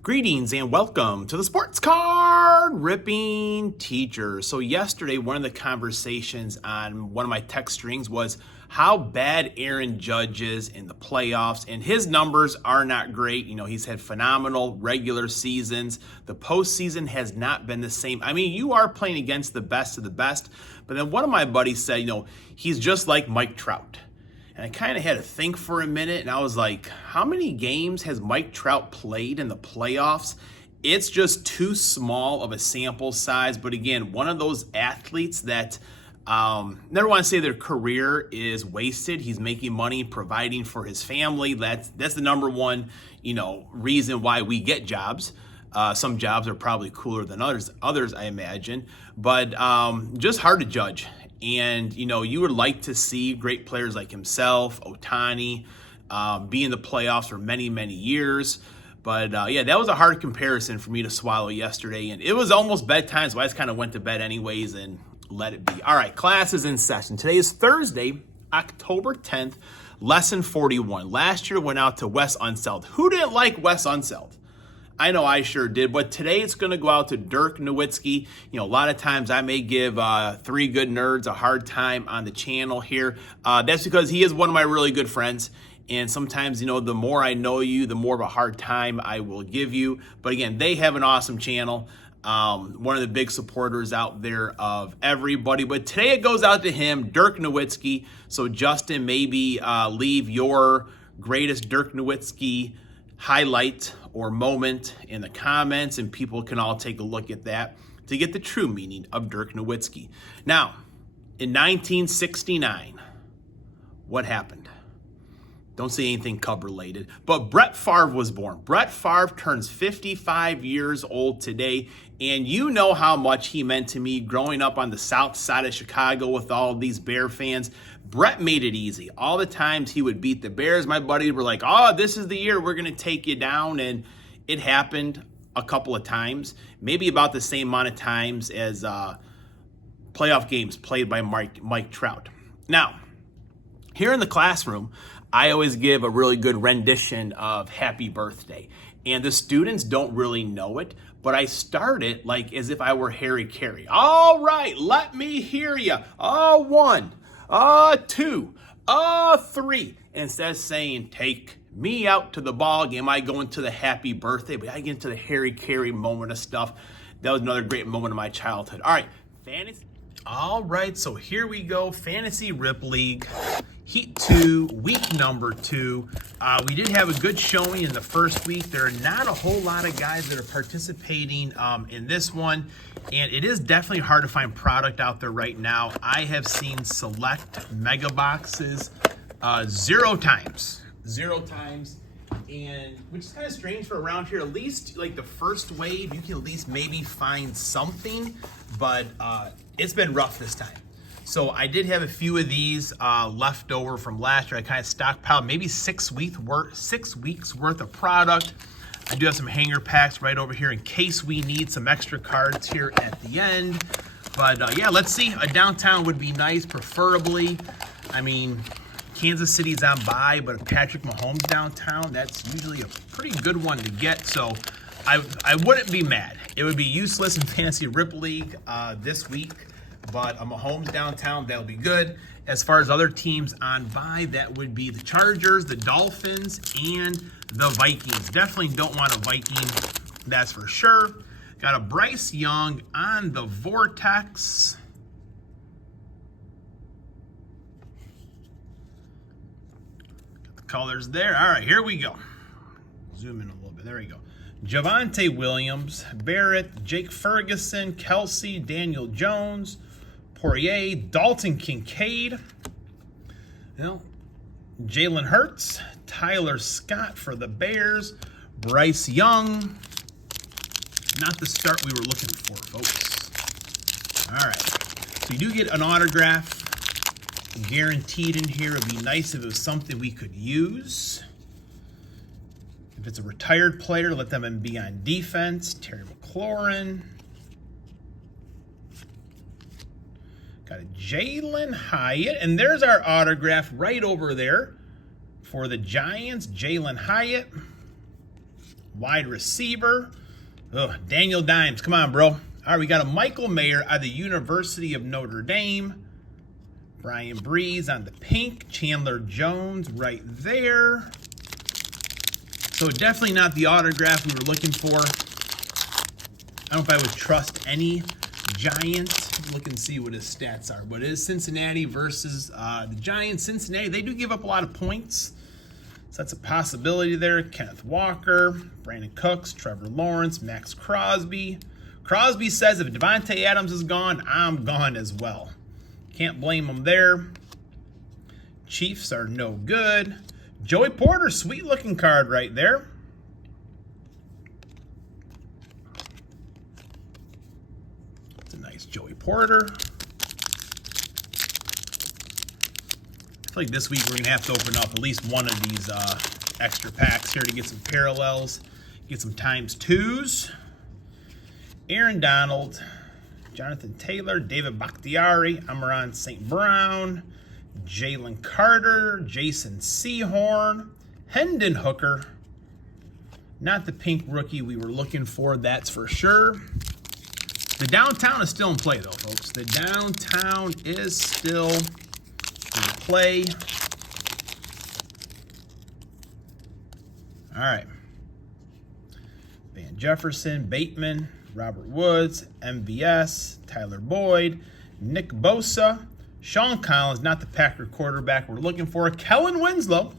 Greetings and welcome to the Sports Card Ripping Teacher. So yesterday, one of the conversations on one of my text strings was how bad Aaron Judge is in the playoffs, and his numbers are not great. You know, he's had phenomenal regular seasons. The postseason has not been the same. I mean, you are playing against the best of the best, but then one of my buddies said, he's just like Mike Trout. And I kind of had to think for a minute, and I was like, how many games has Mike Trout played in the playoffs? It's just too small of a sample size. But again, one of those athletes that never want to say their career is wasted. He's making money, providing for his family. That's the number one, reason why we get jobs. Some jobs are probably cooler than others, I imagine. But just hard to judge. And, you would like to see great players like himself, Ohtani, be in the playoffs for many, many years. But, that was a hard comparison for me to swallow yesterday. And it was almost bedtime, so I just kind of went to bed anyways and let it be. All right, class is in session. Today is Thursday, October 10th, lesson 41. Last year went out to Wes Unseld. Who didn't like Wes Unseld? I know I sure did, but today it's going to go out to Dirk Nowitzki. A lot of times I may give three good nerds a hard time on the channel here. That's because he is one of my really good friends. And sometimes, the more I know you, the more of a hard time I will give you. But again, they have an awesome channel. One of the big supporters out there of everybody. But today it goes out to him, Dirk Nowitzki. So Justin, maybe leave your greatest Dirk Nowitzki highlight or moment in the comments, and people can all take a look at that to get the true meaning of Dirk Nowitzki. Now, in 1969, what happened? Don't say anything Cub related, but Brett Favre was born. Brett Favre turns 55 years old today, and you know how much he meant to me growing up on the south side of Chicago with all of these Bear fans. Brett made it easy. All the times he would beat the Bears, my buddies were like, oh, this is the year we're going to take you down. And it happened a couple of times, maybe about the same amount of times as playoff games played by Mike Trout. Now, here in the classroom, I always give a really good rendition of Happy Birthday. And the students don't really know it, but I start it like as if I were Harry Caray. All right, let me hear you. 1, 2, 3. Instead of saying, take me out to the ball game, I go into the happy birthday, but I get into the Harry Caray moment of stuff. That was another great moment of my childhood. All right, fantasy. All right, so here we go. Fantasy Rip League, Heat 2, week number 2. We did have a good showing in the first week. There are not a whole lot of guys that are participating in this one, and it is definitely hard to find product out there right now. I have seen select mega boxes 0 times, and which is kind of strange for around here. At least like the first wave, you can at least maybe find something, but it's been rough this time. So I did have a few of these left over from last year. I kind of stockpiled maybe 6 weeks worth of product. I do have some hanger packs right over here in case we need some extra cards here at the end. But let's see. A downtown would be nice, preferably. I mean, Kansas City's on bye, but a Patrick Mahomes downtown, that's usually a pretty good one to get. So I wouldn't be mad. It would be useless in Fantasy Rip League this week, but a Mahomes downtown, that'll be good. As far as other teams on bye, that would be the Chargers, the Dolphins, and the Vikings. Definitely don't want a Viking, that's for sure. Got a Bryce Young on the Vortex. Got the colors there. All right, here we go. Zoom in a little bit. There we go. Javonte Williams, Barrett, Jake Ferguson, Kelsey, Daniel Jones, Poirier, Dalton Kincaid, Jalen Hurts, Tyler Scott for the Bears, Bryce Young. Not the start we were looking for, folks. All right. So you do get an autograph guaranteed in here. It'd be nice if it was something we could use. If it's a retired player, let them be on defense. Terry McLaurin. Got a Jalen Hyatt. And there's our autograph right over there for the Giants. Jalen Hyatt. Wide receiver. Daniel Dimes. Come on, bro. All right, we got a Michael Mayer at the University of Notre Dame. Brian Breeze on the pink. Chandler Jones right there. So definitely not the autograph we were looking for. I don't know if I would trust any Giant. Look and see what his stats are. But it is Cincinnati versus the Giants. Cincinnati, they do give up a lot of points. So that's a possibility there. Kenneth Walker, Brandon Cooks, Trevor Lawrence, Max Crosby. Crosby says if Devontae Adams is gone, I'm gone as well. Can't blame him there. Chiefs are no good. Joey Porter, sweet looking card right there. It's a nice Joey Porter. I feel like this week we're going to have to open up at least one of these extra packs here to get some parallels, get some times twos. Aaron Donald, Jonathan Taylor, David Bakhtiari, Amon St. Brown, Jalen Carter, Jason Sehorn, Hendon Hooker. Not the pink rookie we were looking for, that's for sure. The downtown is still in play, though, folks. The downtown is still in play. All right. Van Jefferson, Bateman, Robert Woods, MVS, Tyler Boyd, Nick Bosa, Sean Collins, not the Packer quarterback we're looking for, Kellen Winslow.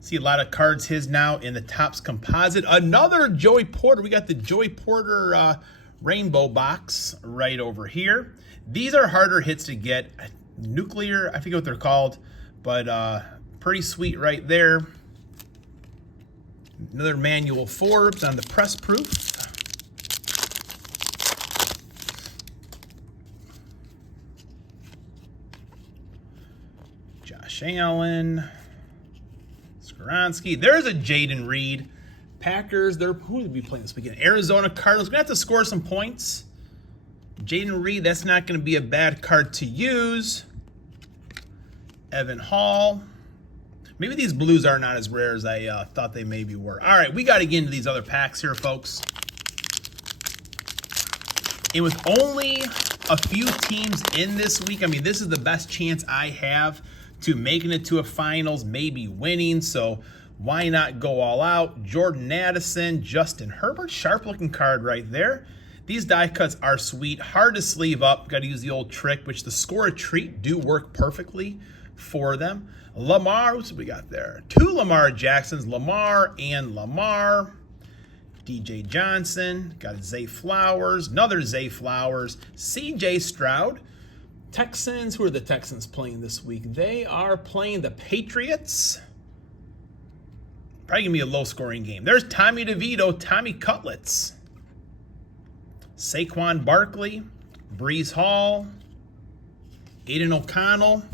See a lot of cards his now in the Topps composite. Another Joey Porter. We got the Joey Porter rainbow box right over here. These are harder hits to get. Nuclear, I forget what they're called, but pretty sweet right there. Another Manuel Forbes on the press proof. Josh Allen. Skoronski. There's a Jaden Reed. Packers, who will be playing this weekend? Arizona Cardinals. Going to have to score some points. Jaden Reed, that's not going to be a bad card to use. Evan Hall. Maybe these blues are not as rare as I thought they maybe were. All right, we got to get into these other packs here, folks. And with only a few teams in this week, I mean, this is the best chance I have to making it to a finals, maybe winning. So why not go all out? Jordan Addison, Justin Herbert, sharp looking card right there. These die cuts are sweet, hard to sleeve up. Got to use the old trick, which the score a treat do work perfectly for them. Lamar, what's we got there? Two Lamar Jacksons, Lamar and Lamar. DJ Johnson, got Zay Flowers, another Zay Flowers, CJ Stroud. Texans, who are the Texans playing this week? They are playing the Patriots. Probably going to be a low-scoring game. There's Tommy DeVito, Tommy Cutlets. Saquon Barkley, Breeze Hall, Aiden O'Connell.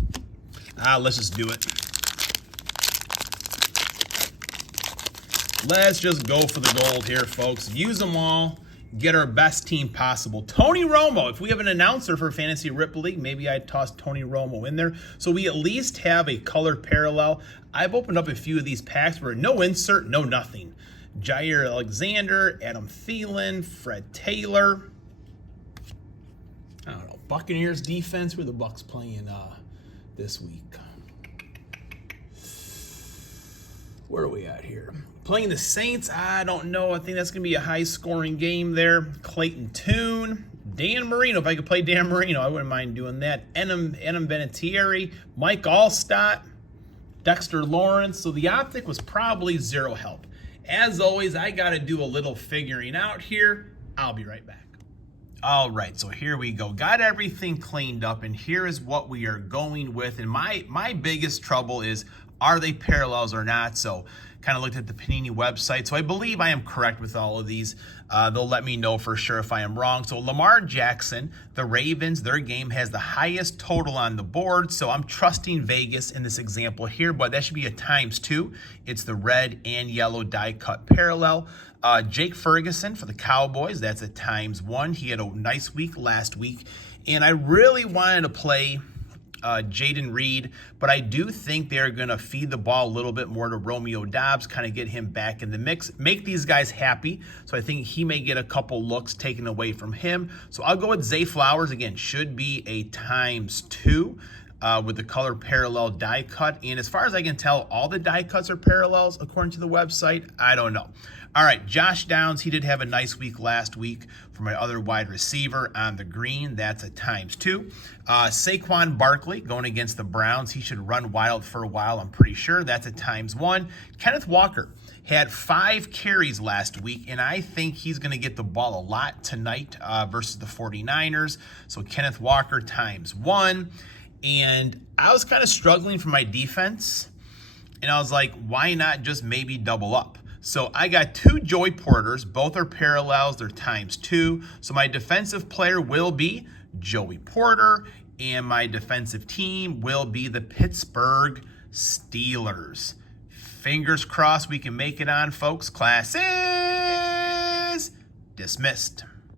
Let's just do it. Let's just go for the gold here, folks. Use them all. Get our best team possible. Tony Romo. If we have an announcer for Fantasy Rip League, maybe I'd toss Tony Romo in there. So we at least have a colored parallel. I've opened up a few of these packs where no insert, no nothing. Jair Alexander, Adam Thielen, Fred Taylor. I don't know. Buccaneers defense. Who are the Bucs playing this week? Where are we at here? Playing the Saints, I don't know. I think that's going to be a high-scoring game there. Clayton Tune, Dan Marino. If I could play Dan Marino, I wouldn't mind doing that. Enam Benetieri, Mike Allstott, Dexter Lawrence. So the optic was probably zero help. As always, I got to do a little figuring out here. I'll be right back. All right, so here we go. Got everything cleaned up, and here is what we are going with. And my biggest trouble is, are they parallels or not? So kind of looked at the Panini website. So I believe I am correct with all of these. They'll let me know for sure if I am wrong. So Lamar Jackson, the Ravens, their game has the highest total on the board. So I'm trusting Vegas in this example here, but that should be a ×2. It's the red and yellow die cut parallel. Jake Ferguson for the Cowboys, that's a ×1. He had a nice week last week. And I really wanted to play Jaden Reed, but I do think they're going to feed the ball a little bit more to Romeo Doubs, kind of get him back in the mix, make these guys happy. So I think he may get a couple looks taken away from him. So I'll go with Zay Flowers. Again, should be a ×2 with the color parallel die cut. And as far as I can tell, all the die cuts are parallels according to the website. I don't know. All right, Josh Downs, he did have a nice week last week for my other wide receiver on the green. That's a ×2. Saquon Barkley going against the Browns. He should run wild for a while, I'm pretty sure. That's a ×1. Kenneth Walker had 5 carries last week, and I think he's going to get the ball a lot tonight versus the 49ers. So Kenneth Walker ×1. And I was kind of struggling for my defense, and I was like, why not just maybe double up? So I got 2 Joey Porters. Both are parallels. They're ×2. So my defensive player will be Joey Porter, and my defensive team will be the Pittsburgh Steelers. Fingers crossed we can make it on, folks. Class is dismissed.